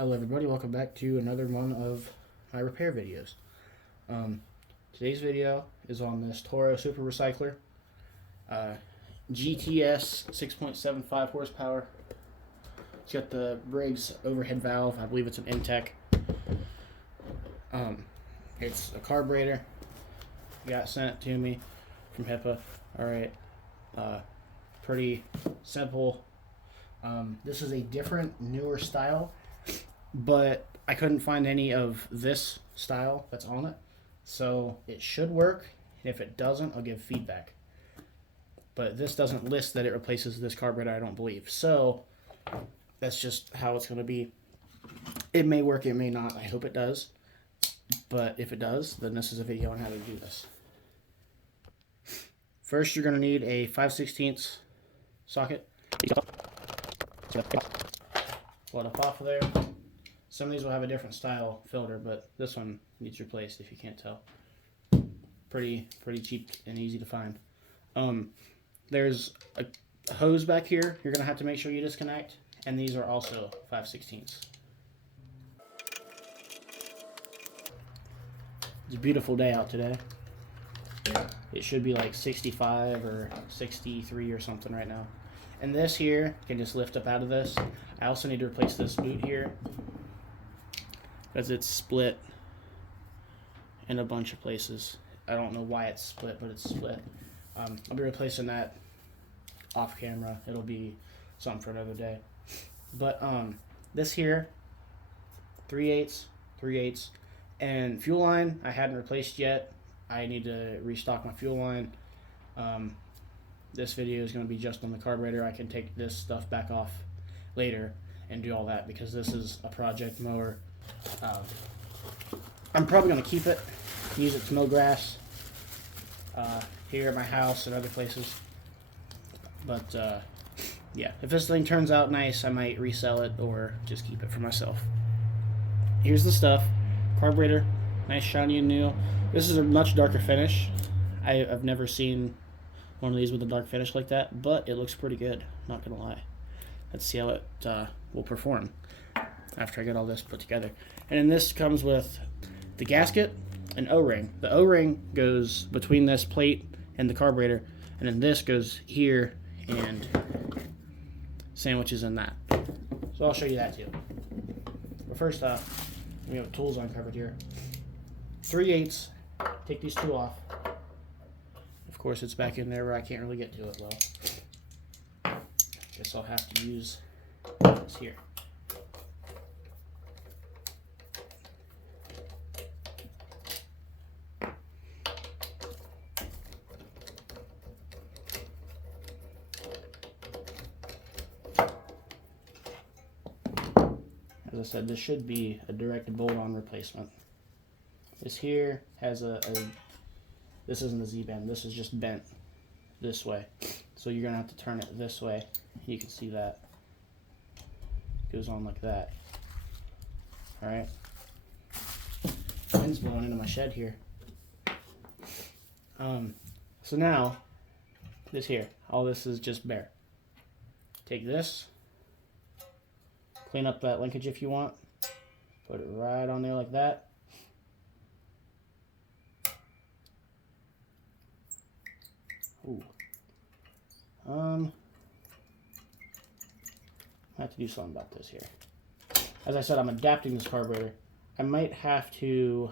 Hello everybody, welcome back to another one of my repair videos. Today's video is on this Toro Super Recycler GTS 6.75 horsepower. It's got the Briggs overhead valve. I believe it's an Intech. It's a carburetor. Got sent to me from HIPA. Alright, pretty simple. This is a different, newer style, but I couldn't find any of this style that's on it, so it should work. If it doesn't, I'll give feedback. But this doesn't list that it replaces this carburetor, I don't believe. So that's just how it's going to be. It may work, it may not. I hope it does. But if it does, then this is a video on how to do this. First, you're going to need a 5/16 socket. Pull it up off of there. Some of these will have a different style filter, but this one needs replaced if you can't tell. Pretty cheap and easy to find. There's a hose back here you're going to have to make sure you disconnect, and these are also 5/16. It's a beautiful day out today. It should be like 65 or 63 or something right now. And this here can just lift up out of this. I also need to replace this boot here because it's split in a bunch of places. I don't know why it's split, but it's split. I'll be replacing that off camera. It'll be something for another day. But this here, 3/8, and fuel line I hadn't replaced yet. I need to restock my fuel line. This video is going to be just on the carburetor. I can take this stuff back off later and do all that because this is a project mower. I'm probably going to keep it, use it to mow grass here at my house and other places. But yeah, if this thing turns out nice, I might resell it or just keep it for myself. Here's the stuff. Carburetor, nice shiny and new. This is a much darker finish. I've never seen one of these with a dark finish like that, but it looks pretty good, not gonna lie. Let's see how it will perform after I get all this put together. And then this comes with the gasket and O-ring. The O-ring goes between this plate and the carburetor, and then this goes here and sandwiches in that. So I'll show you that too. But first off, we have tools uncovered here. 3/8. Take these two off. Of course, it's back in there where I can't really get to it well. Guess I'll have to use this here. As I said, this should be a direct bolt-on replacement. This here has this isn't a Z-bend, this is just bent this way. So you're gonna have to turn it this way. You can see that. It goes on like that. Alright. Wind's blowing into my shed here. So now, this here, all this is just bare. Take this, clean up that linkage if you want, put it right on there like that. Ooh. I have to do something about this here. As I said, I'm adapting this carburetor. I might have to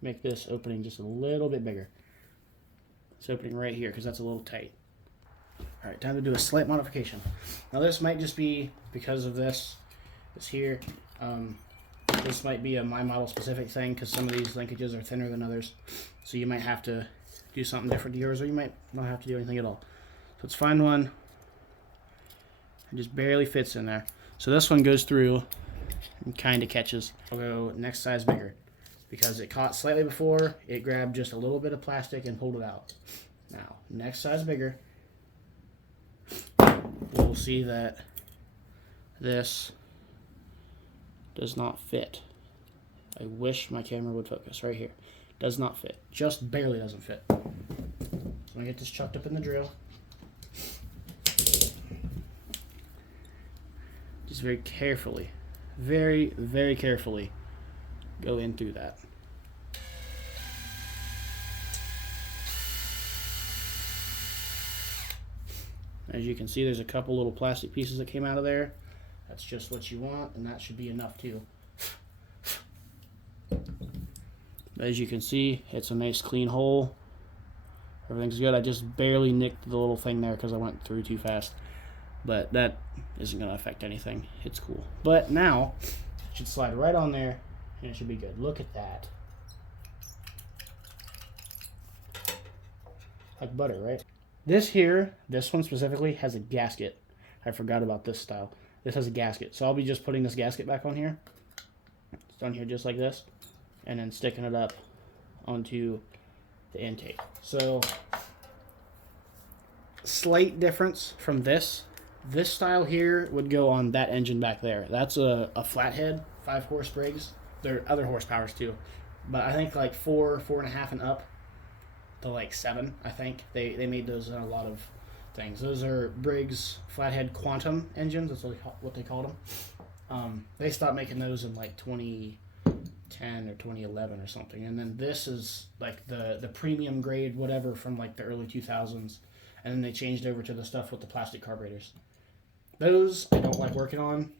make this opening just a little bit bigger. This opening right here, because that's a little tight. Alright, time to do a slight modification. Now this might just be because of this here. This might be a my model specific thing because some of these linkages are thinner than others. So you might have to do something different to yours, or you might not have to do anything at all. So let's find one. It just barely fits in there. So this one goes through and kind of catches. I'll go next size bigger because it caught slightly before. It grabbed just a little bit of plastic and pulled it out. Now, next size bigger. We'll see that this does not fit. I wish my camera would focus right here. Does not fit. Just barely doesn't fit. So I'm going to get this chucked up in the drill. Just very carefully very, very carefully go in through that. As you can see, there's a couple little plastic pieces that came out of there. That's just what you want, and that should be enough too. As you can see, it's a nice clean hole. Everything's good. I just barely nicked the little thing there because I went through too fast. But that isn't going to affect anything. It's cool. But now, it should slide right on there, and it should be good. Look at that. Like butter, right? This one specifically, has a gasket. I forgot about this style. This has a gasket. So I'll be just putting this gasket back on here. It's on here just like this. And then sticking it up onto the intake. So, slight difference from this. This style here would go on that engine back there. That's a flathead, 5-horse Briggs. There are other horsepowers too. But I think like 4, 4.5 and up to like 7, I think. They made those in a lot of things. Those are Briggs flathead quantum engines. That's what they called them. They stopped making those in like 2010 or 2011 or something. And then this is like the premium grade whatever from like the early 2000s. And then they changed over to the stuff with the plastic carburetors. Those I don't like working on,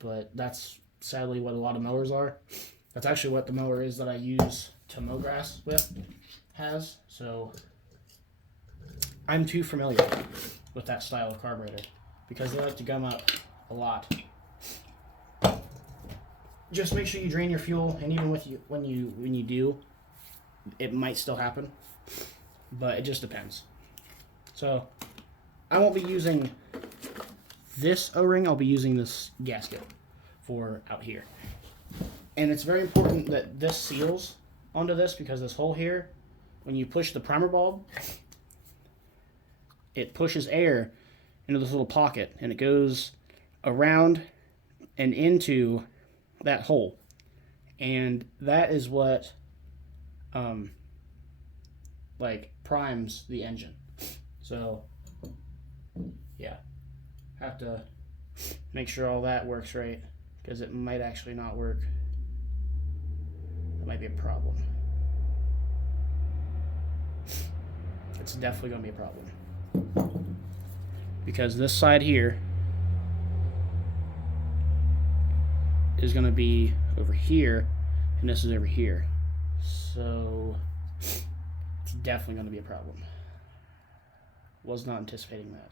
but that's sadly what a lot of mowers are. That's actually what the mower is that I use to mow grass with has. So I'm too familiar with that style of carburetor because they like to gum up a lot. Just make sure you drain your fuel, and even when you do, it might still happen, but it just depends. So I won't be using this O-ring. I'll be using this gasket for out here, and it's very important that this seals onto this because this hole here, when you push the primer bulb, it pushes air into this little pocket, and it goes around and into that hole, and that is what like primes the engine. So yeah, have to make sure all that works right because it might actually not work. That might be a problem. It's definitely going to be a problem because this side here is going to be over here, and this is over here. So it's definitely going to be a problem. Was not anticipating that.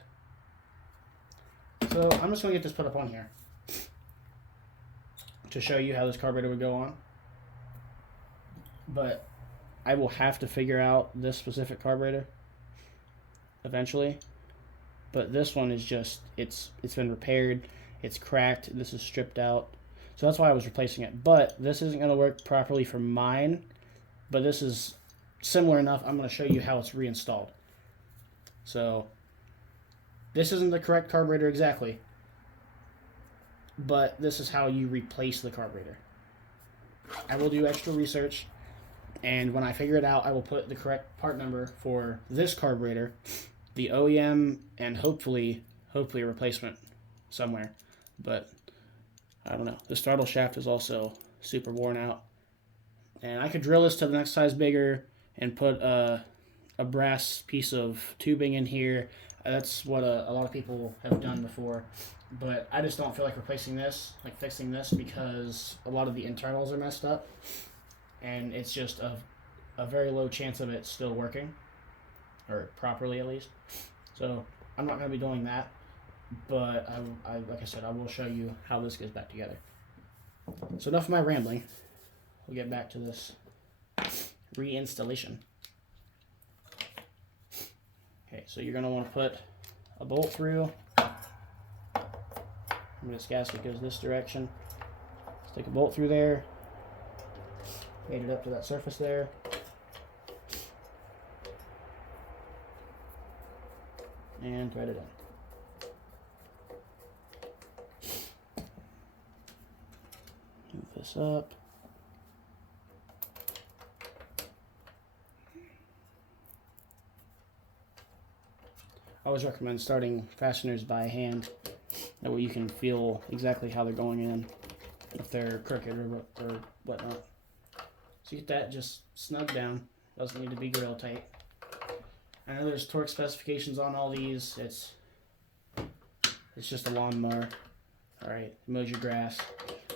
So I'm just going to get this put up on here to show you how this carburetor would go on. But I will have to figure out this specific carburetor eventually. But this one is just, it's been repaired, it's cracked, this is stripped out. So that's why I was replacing it. But this isn't going to work properly for mine. But this is similar enough. I'm going to show you how it's reinstalled. So this isn't the correct carburetor exactly. But this is how you replace the carburetor. I will do extra research. And when I figure it out, I will put the correct part number for this carburetor, the OEM, and hopefully a replacement somewhere. But I don't know. This throttle shaft is also super worn out. And I could drill this to the next size bigger and put a brass piece of tubing in here. That's what a lot of people have done before. But I just don't feel like replacing this, like fixing this, because a lot of the internals are messed up. And it's just a very low chance of it still working. Or properly, at least. So I'm not going to be doing that. But I like I said, I will show you how this goes back together. So enough of my rambling. We'll get back to this reinstallation. Okay, so you're going to want to put a bolt through. This gasket goes this direction. Stick a bolt through there. Made it up to that surface there. And thread it in. Move this up. I always recommend starting fasteners by hand. That way you can feel exactly how they're going in. if they're crooked or whatnot. So you get that just snug down. Doesn't need to be grill tight. I know there's torque specifications on all these. It's just a lawnmower. All right, mows your grass.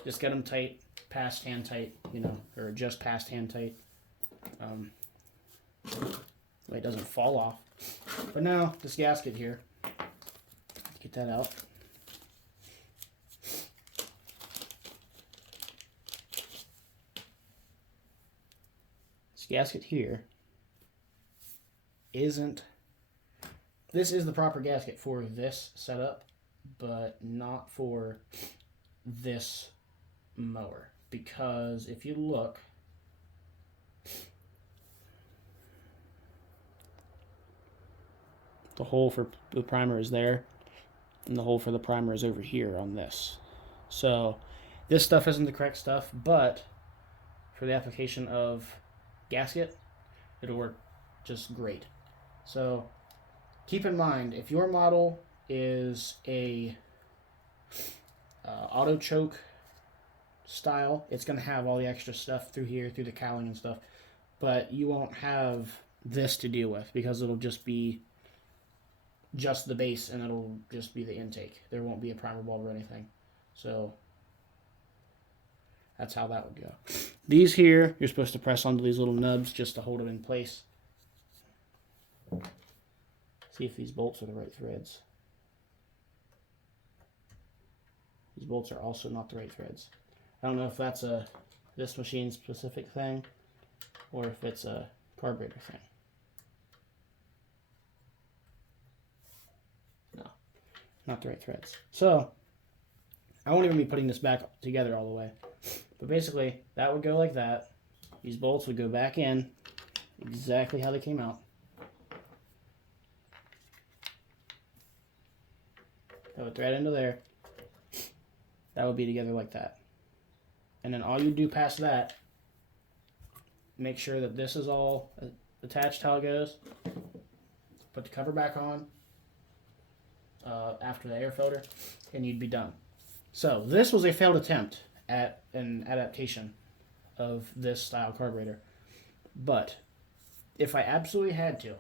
Just get them tight, past hand tight, you know, or just past hand tight. Way it doesn't fall off. But now this gasket here, get that out. This gasket here this is the proper gasket for this setup, but not for this mower, because if you look, the hole for the primer is there, and the hole for the primer is over here on this. So this stuff isn't the correct stuff, but for the application of gasket, it'll work just great. So keep in mind, if your model is a auto choke style, it's going to have all the extra stuff through here, through the cowling and stuff, but you won't have this to deal with because it'll just be just the base and it'll just be the intake. There won't be a primer bulb or anything. So that's how that would go. These here, you're supposed to press onto these little nubs just to hold them in place. See if these bolts are the right threads. These bolts are also not the right threads. I don't know if that's a this machine specific thing or if it's a carburetor thing. No, not the right threads. So I won't even be putting this back together all the way. But basically, that would go like that. These bolts would go back in exactly how they came out. That would thread into there. That would be together like that. And then all you do past that, make sure that this is all attached how it goes. Put the cover back on after the air filter, and you'd be done. So this was a failed attempt at an adaptation of this style carburetor. But if I absolutely had to,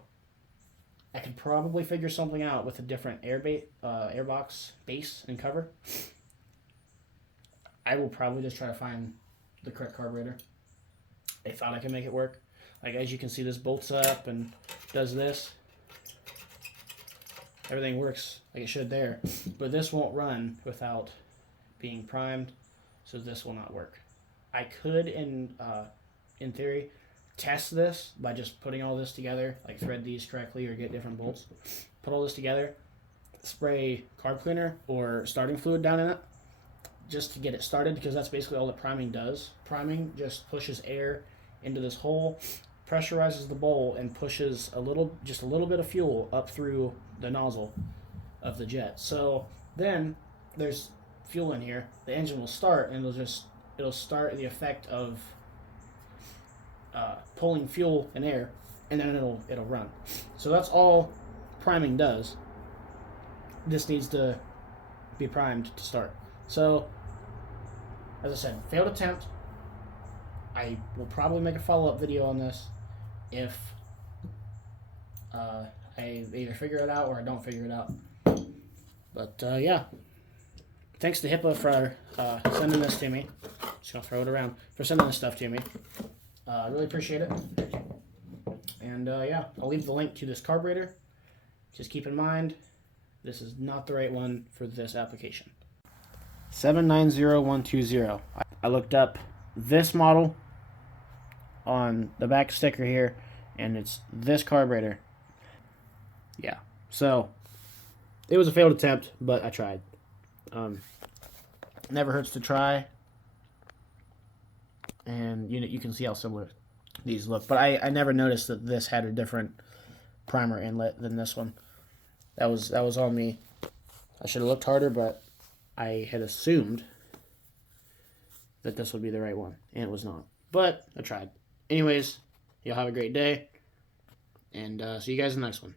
I could probably figure something out with a different airbox base and cover. I will probably just try to find the correct carburetor. I thought I could make it work. Like, as you can see, this bolts up and does this. Everything works like it should there. But this won't run without being primed, so this will not work. I could, in theory, test this by just putting all this together, like thread these correctly or get different bolts. Put all this together, spray carb cleaner or starting fluid down in it, just to get it started, because that's basically all that priming does. Priming just pushes air into this hole, pressurizes the bowl, and pushes just a little bit of fuel up through the nozzle of the jet. So then there's fuel in here. The engine will start, and it'll start the effect of pulling fuel and air, and then it'll run. So that's all priming does. This needs to be primed to start. So, as I said, failed attempt. I will probably make a follow-up video on this if I either figure it out or I don't figure it out. But yeah, thanks to HIPA for sending this to me. Just gonna throw it around, for sending this stuff to me. I really appreciate it. And yeah, I'll leave the link to this carburetor. Just keep in mind, this is not the right one for this application. 790120. I looked up this model on the back sticker here, and it's this carburetor. Yeah, so it was a failed attempt, but I tried. Never hurts to try. And you can see how similar these look. But I never noticed that this had a different primer inlet than this one. That was on me. I should have looked harder, but I had assumed that this would be the right one, and it was not. But I tried. Anyways, y'all have a great day, and see you guys in the next one.